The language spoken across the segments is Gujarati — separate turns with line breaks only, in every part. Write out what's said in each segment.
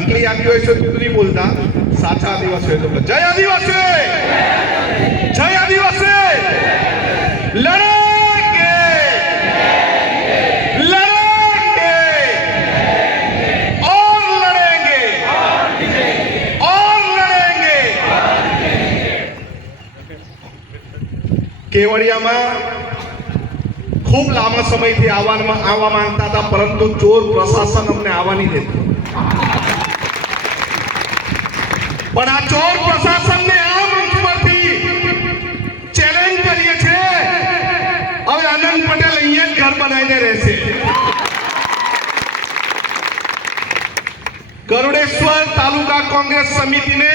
નકલી આદિવાસીઓ તો નહીં બોલતા. સાચા આદિવાસીઓ તો જય આદિવાસી! જય આદિવાસી! લડો કેવડિયામાં ખૂબ લાંબા સમયથી આવવામાં આવવા માંગતા હતા, પરંતુ ચોર પ્રશાસન અમને આવવાની નહીં દેતું. પણ આ ચોર પ્રશાસનને આ મંચ પરથી ચેલેન્જ કરીએ છે. હવે આનંદ પટેલ અહીંયા ઘર બનાવીને રહેશે. ગરુડેશ્વર તાલુકા કોંગ્રેસ સમિતિને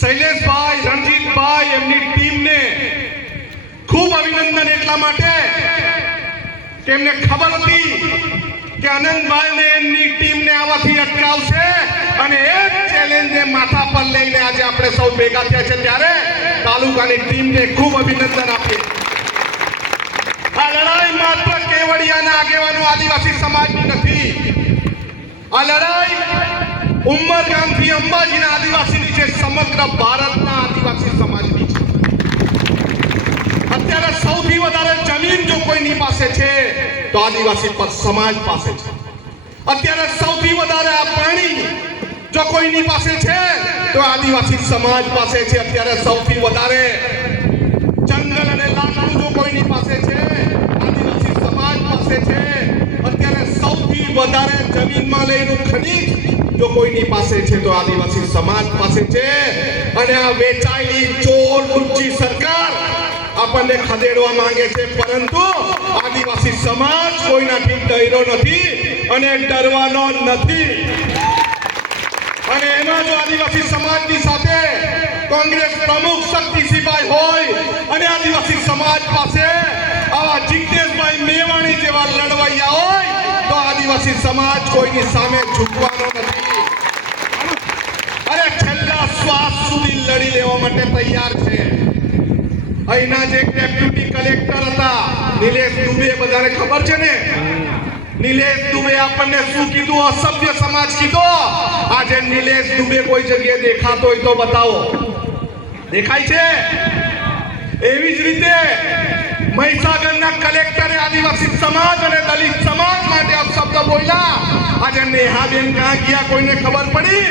શૈલેષભાઈ, રણજીતભાઈ એમની ટીમને ખૂબ અભિનંદન એટલા માટે. તેમને ખબર હતી આનંદભાઈ ને એમની ટીમને આવાથી અટકાવશે અને એ ચેલેન્જને માથા પર લઈને આજે આપણે સૌ ભેગા થયા છે ત્યારે તાલુકાની ટીમને ખૂબ અભિનંદન આપીએ. આ લડાઈ માત્ર કેવડિયાના આગેવાનો આદિવાસી સમાજની નથી. આ લડાઈ ઉમરગામથી અંબાજીના આદિવાસીની છે, સમગ્ર ભારતના આદિવાસી સમાજની છે. અત્યારે સૌથી વધારે જમીન જો કોઈની પાસે છે તો આદિવાસી પર સમાજ પાસે છે. અત્યારે સૌથી વધારે આ પાણી જો કોઈની પાસે છે, તો આદિવાસી સમાજ પાસે છે. અત્યારે સૌથી વધારે જંગલ અને લાકડું જો કોઈની પાસે છે, આદિવાસી સમાજ પાસે છે. અત્યારે સૌથી વધારે જમીનમાં લઈને ખનીજ જો કોઈની પાસે છે, તો આદિવાસી સમાજ પાસે છે. અને આ વેચાયેલી ચોર લુચ્ચી સરકાર આપણને ખદેડવા માંગે છે, પરંતુ આદિવાસી સમાજ કોઈનાથી ડરો નથી અને ડરવાનો નથી. અને એમાં જો આદિવાસી સમાજની સાથે કોંગ્રેસ પ્રમુખ શક્તિસિંહભાઈ હોય અને આદિવાસી સમાજ પાસે આવા જીગ્નેશભાઈ મેવાણી જેવા લડવૈયા હોય, તો આદિવાસી સમાજ કોઈની સામે ઝૂકવાનો નથી. અરે છેલ્લા શ્વાસ સુધી લડી લેવા માટે તૈયાર છે. અહીંના જે ડેપ્યુટી કલેક્ટર હતા, નિલેશ દુબે, બધાને ખબર છે ને? નિલેશ દુબે આપણને શું કીધું? અસભ્ય સમાજ કીધો. આજે નિલેશ દુબે કોઈ જગ્યાએ દેખાતો હોય તો બતાવો. દેખાય છે? એવી જ રીતે મહીસાગરના કલેક્ટરે આદિવાસી સમાજ અને દલિત સમાજ માટે અપશબ્દ બોલ્યા. આજે નેહાબેન ક્યાં ગયા કોઈને ખબર પડી?